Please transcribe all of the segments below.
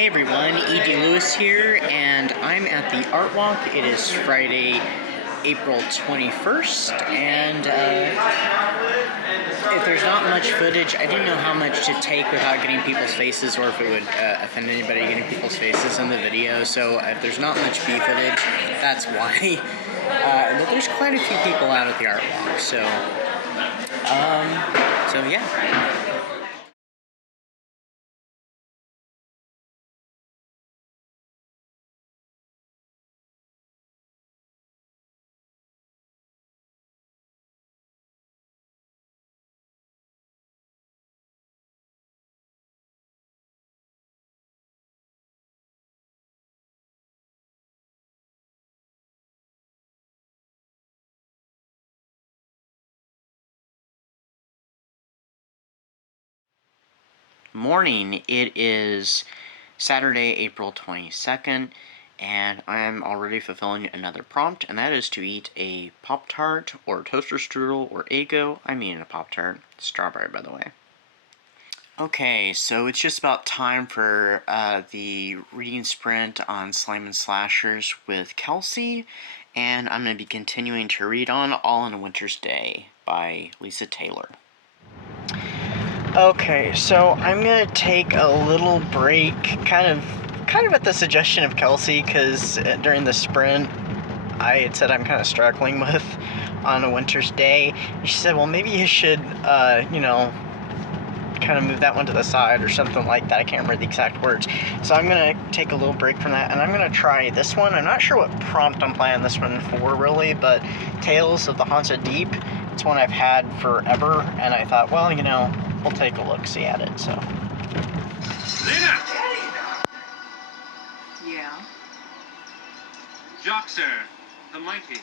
Hey everyone, E.D. Lewis here, and I'm at the Art Walk. It is Friday, April 21st, and if there's not much footage, I didn't know how much to take without getting people's faces, or if it would offend anybody getting people's faces in the video, so if there's not much B footage, that's why. But there's quite a few people out at the Art Walk, so yeah. Morning. It is Saturday, April 22nd, and I am already fulfilling another prompt, and that is to eat a Pop-Tart, or toaster strudel, or Eggo. I mean a Pop-Tart. Strawberry, by the way. Okay, so it's just about time for the reading sprint on Slime and Slashers with Kelsey, and I'm going to be continuing to read on All in a Winter's Day by Lisa Taylor. Okay, so I'm gonna take a little break, kind of at the suggestion of Kelsey, because during the sprint, I had said I'm kind of struggling with On a Winter's Day. And she said, well, maybe you should, kind of move that one to the side or something like that. I can't remember the exact words. So I'm gonna take a little break from that, and I'm gonna try this one. I'm not sure what prompt I'm playing this one for, really, but Tales of the Haunted Deep. It's one I've had forever, and I thought, well, we'll take a look-see at it, so. Lena! Yeah? Joxer, the mighty,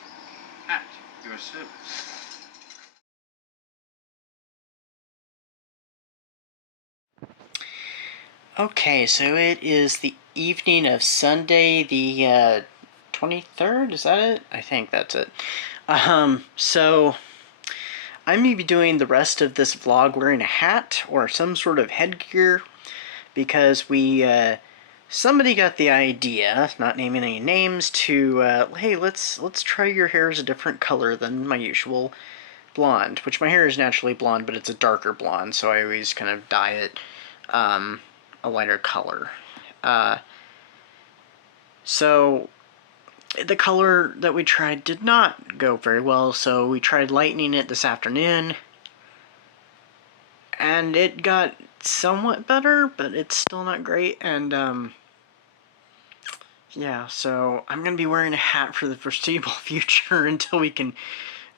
at your service. Okay, so it is the evening of Sunday, the 23rd, is that it? I think that's it. So I may be doing the rest of this vlog wearing a hat or some sort of headgear, because somebody got the idea, not naming any names, to hey, let's try your hair as a different color than my usual blonde, which my hair is naturally blonde, but it's a darker blonde, so I always kind of dye it a lighter color. So the color that we tried did not go very well, so we tried lightening it this afternoon, and it got somewhat better, but it's still not great. And yeah, so I'm gonna be wearing a hat for the foreseeable future until we can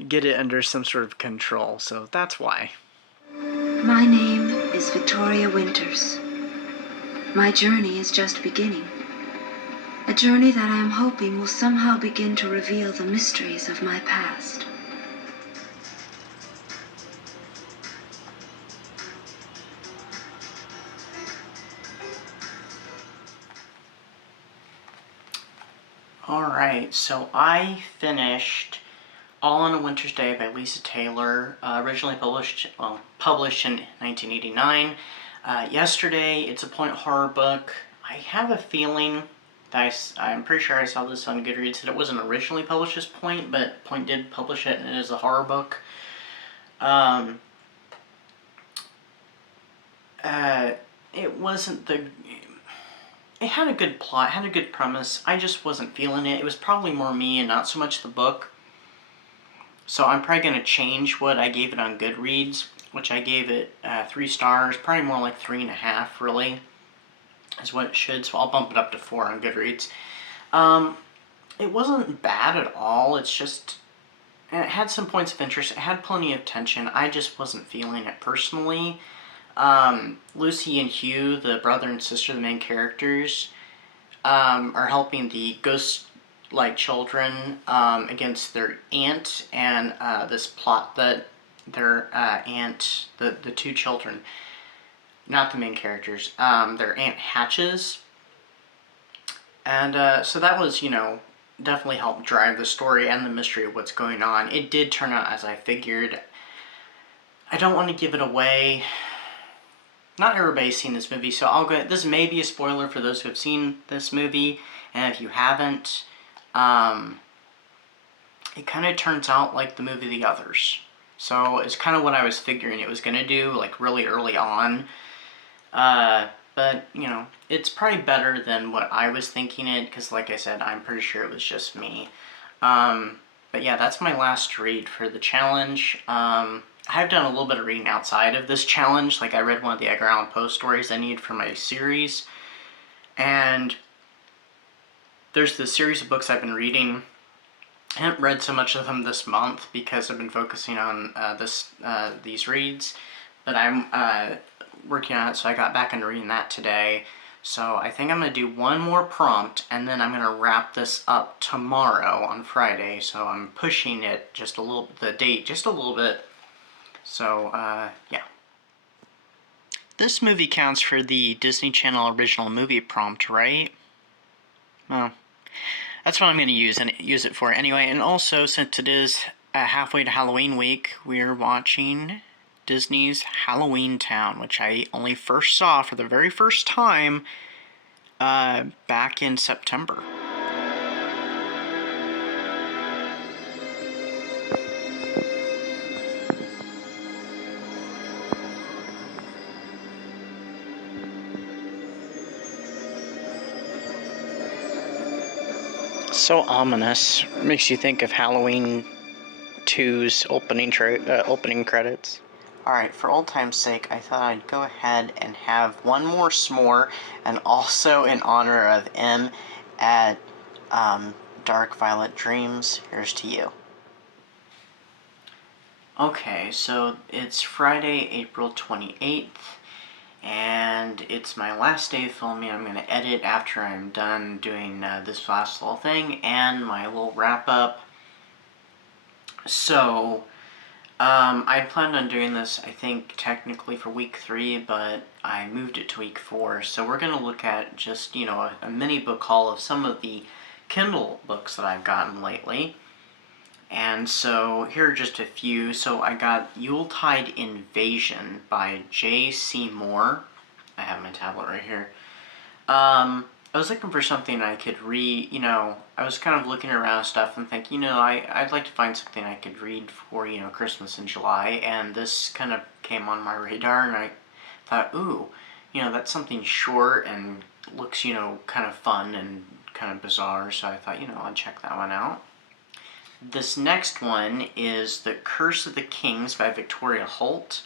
get it under some sort of control, so that's why. My name is Victoria Winters. My journey is just beginning. A journey that I am hoping will somehow begin to reveal the mysteries of my past. Alright, so I finished All in a Winter's Day by Lisa Taylor, originally published in 1989. Yesterday, it's a point horror book. I have a feeling that I'm pretty sure I saw this on Goodreads, that it wasn't originally published as Point, but Point did publish it, and it is a horror book. It wasn't the... It had a good plot, had a good premise. I just wasn't feeling it. It was probably more me and not so much the book. So I'm probably going to change what I gave it on Goodreads, which I gave it 3 stars, probably more like 3.5, really, is what it should. So I'll bump it up to 4 on Goodreads. It wasn't bad at all. It's just, and it had some points of interest. It had plenty of tension. I just wasn't feeling it personally. Lucy and Hugh, the brother and sister, the main characters, are helping the ghost-like children against their aunt, and this plot that their aunt, the 2 children, not the main characters, their aunt hatches. And so that was, definitely helped drive the story and the mystery of what's going on. It did turn out as I figured. I don't want to give it away. not everybody's seen this movie, so I'll go. This may be a spoiler for those who have seen this movie, and if you haven't, it kind of turns out like the movie The Others. So it's kind of what I was figuring it was going to do, like really early on. But, you know, it's probably better than what I was thinking it, because like I said, I'm pretty sure it was just me. But yeah, that's my last read for the challenge. I've done a little bit of reading outside of this challenge. Like, I read one of the Edgar Allan Poe stories I need for my series. And there's this series of books I've been reading. I haven't read so much of them this month because I've been focusing on these reads. But I'm working on it, so I got back into reading that today. So I think I'm going to do one more prompt, and then I'm going to wrap this up tomorrow on Friday. So I'm pushing it just a little, the date just a little bit. So, yeah. This movie counts for the Disney Channel original movie prompt, right? Well, that's what I'm going to use it for anyway. And also, since it is halfway to Halloween week, we're watching Disney's Halloween Town, which I only first saw for the very first time back in September. So ominous. Makes you think of Halloween 2's opening credits. Alright, for old time's sake, I thought I'd go ahead and have one more s'more, and also in honor of M at Dark Violet Dreams. Here's to you. Okay, so it's Friday, April 28th, and it's my last day of filming. I'm going to edit after I'm done doing this last little thing, and my little wrap-up. So, I planned on doing this, I think, technically for week 3, but I moved it to week 4. So we're going to look at just, you know, a mini book haul of some of the Kindle books that I've gotten lately. And so here are just a few. So I got Yuletide Invasion by J.C. Moore. I have my tablet right here. I was looking for something I could read, you know, I was kind of looking around stuff and thinking, you know, I'd like to find something I could read for, you know, Christmas in July, and this kind of came on my radar, and I thought, ooh, you know, that's something short and looks, you know, kind of fun and kind of bizarre, so I thought, you know, I'd check that one out. This next one is The Curse of the Kings by Victoria Holt.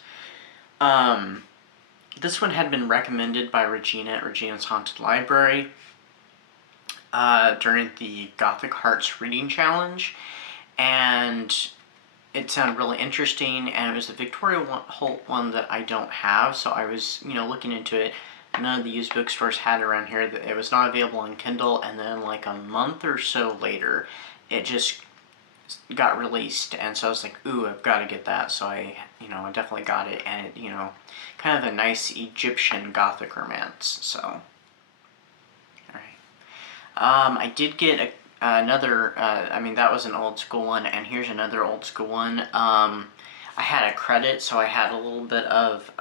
This one had been recommended by Regina at Regina's Haunted Library during the Gothic Hearts Reading Challenge, and it sounded really interesting, and it was the Victoria Holt one that I don't have, so I was, you know, looking into it. None of the used bookstores had it around here. It was not available on Kindle, and then like a month or so later, it just got released, and so I was like, ooh, I've got to get that. So I definitely got it, and it, you know, kind of a nice Egyptian Gothic romance. So, all right. I did get another. I mean, that was an old school one, and here's another old school one. I had a credit, so I had a little bit of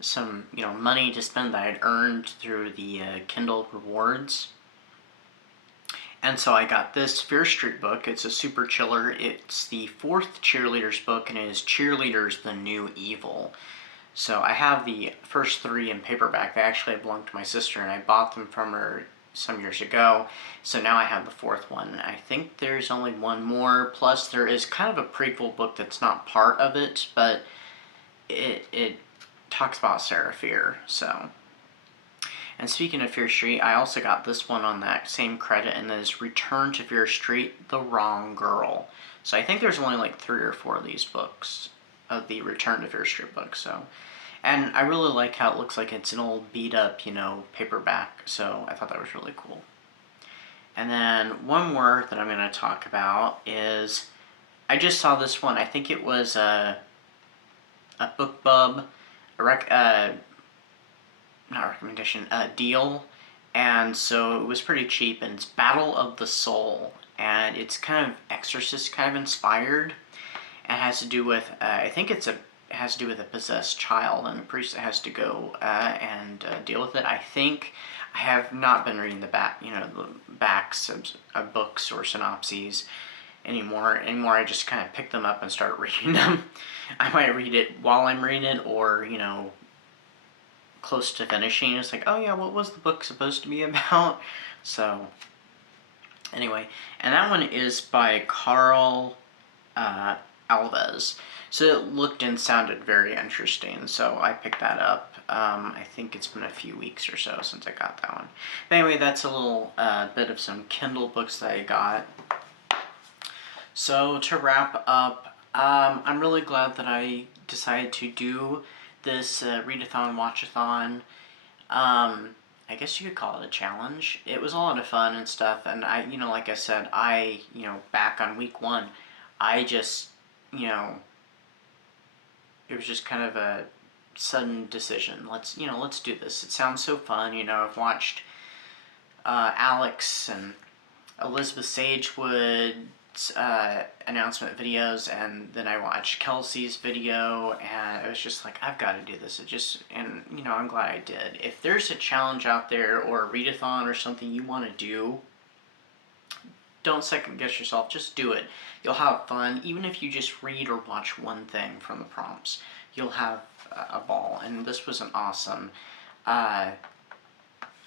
some, you know, money to spend that I'd earned through the Kindle rewards. And so I got this Fear Street book. It's a super chiller. It's the 4th Cheerleaders book, and it is Cheerleaders: The New Evil. So I have the first 3 in paperback. They actually belong to my sister, and I bought them from her some years ago. So now I have the 4th one. I think there's only one more. Plus, there is kind of a prequel book that's not part of it, but it talks about Sarah Fear. So. And speaking of Fear Street, I also got this one on that same credit, and that is Return to Fear Street: The Wrong Girl. So I think there's only like 3 or 4 of these books, of the Return to Fear Street books. So, and I really like how it looks like it's an old beat up, you know, paperback. So I thought that was really cool. And then one more that I'm going to talk about is, I just saw this one. I think it was a BookBub, not recommendation, deal, and so it was pretty cheap, and it's Battle of the Soul, and it's kind of Exorcist kind of inspired, and has to do with, I think it has to do with a possessed child and a priest that has to go and deal with it. I think I have not been reading the backs of books or synopses anymore. I just kind of pick them up and start reading them. I might read it while I'm reading it, or close to finishing. It's like, oh yeah, what was the book supposed to be about? So anyway, and that one is by Carl Alves. So it looked and sounded very interesting, so I picked that up. I think it's been a few weeks or so since I got that one. But anyway, that's a little bit of some Kindle books that I got. So to wrap up, I'm really glad that I decided to do this readathon, watchathon. I guess you could call it a challenge. It was a lot of fun and stuff, and I, like I said, back on week 1, I just, it was just kind of a sudden decision. Let's do this. It sounds so fun. I've watched Alex and Elizabeth Sagewood's announcement videos, and then I watched Kelsey's video, and it was just like, I've got to do this. I'm glad I did. If there's a challenge out there or a readathon or something you want to do, don't second guess yourself, just do it. You'll have fun. Even if you just read or watch one thing from the prompts, you'll have a ball. And this was an awesome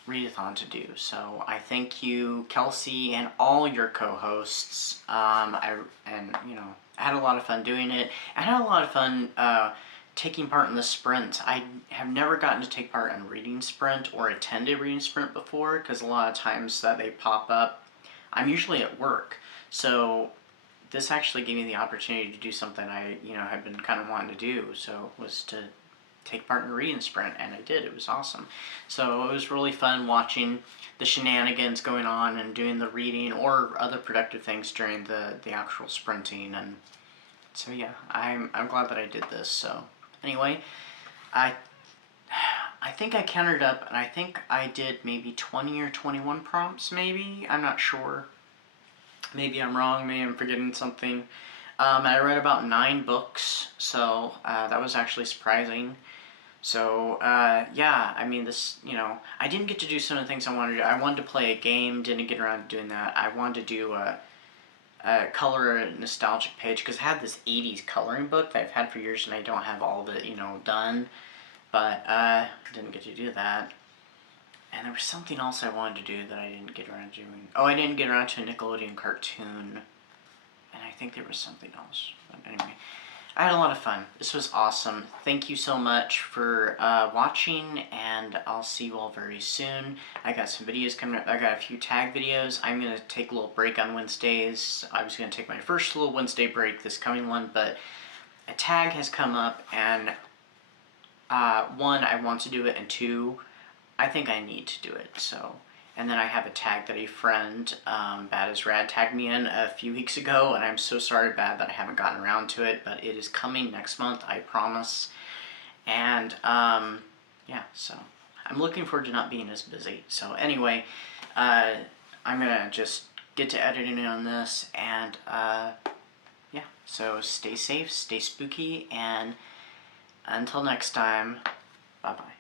readathon to do. So I thank you, Kelsey, and all your co-hosts. I had a lot of fun doing it. I had a lot of fun taking part in the sprint. I have never gotten to take part in reading sprint or attended reading sprint before, because a lot of times that they pop up, I'm usually at work. So this actually gave me the opportunity to do something I had been kind of wanting to do. So it was to take part in a reading sprint, and I did. It was awesome. So it was really fun watching the shenanigans going on and doing the reading or other productive things during the actual sprinting. And so yeah, I'm glad that I did this. So anyway, I think I counted up, and I think I did maybe 20 or 21 prompts, maybe. I'm not sure. Maybe I'm wrong. Maybe I'm forgetting something. I read about 9 books, so that was actually surprising. So, yeah, I mean, I didn't get to do some of the things I wanted to do. I wanted to play a game, didn't get around to doing that. I wanted to do a color nostalgic page, because I had this 80s coloring book that I've had for years, and I don't have all of it, done. But didn't get to do that. And there was something else I wanted to do that I didn't get around to doing. Oh, I didn't get around to a Nickelodeon cartoon. And I think there was something else. But anyway, I had a lot of fun. This was awesome. Thank you so much for watching, and I'll see you all very soon. I got some videos coming up. I got a few tag videos. I'm going to take a little break on Wednesdays. I was going to take my first little Wednesday break this coming one, but a tag has come up, and 1, I want to do it, and 2, I think I need to do it. So, and then I have a tag that a friend, Bad as Rad, tagged me in a few weeks ago, and I'm so sorry, Bad, that I haven't gotten around to it, but it is coming next month, I promise. And yeah, so I'm looking forward to not being as busy. So anyway, I'm gonna just get to editing on this, and yeah, so stay safe, stay spooky, and until next time, bye-bye.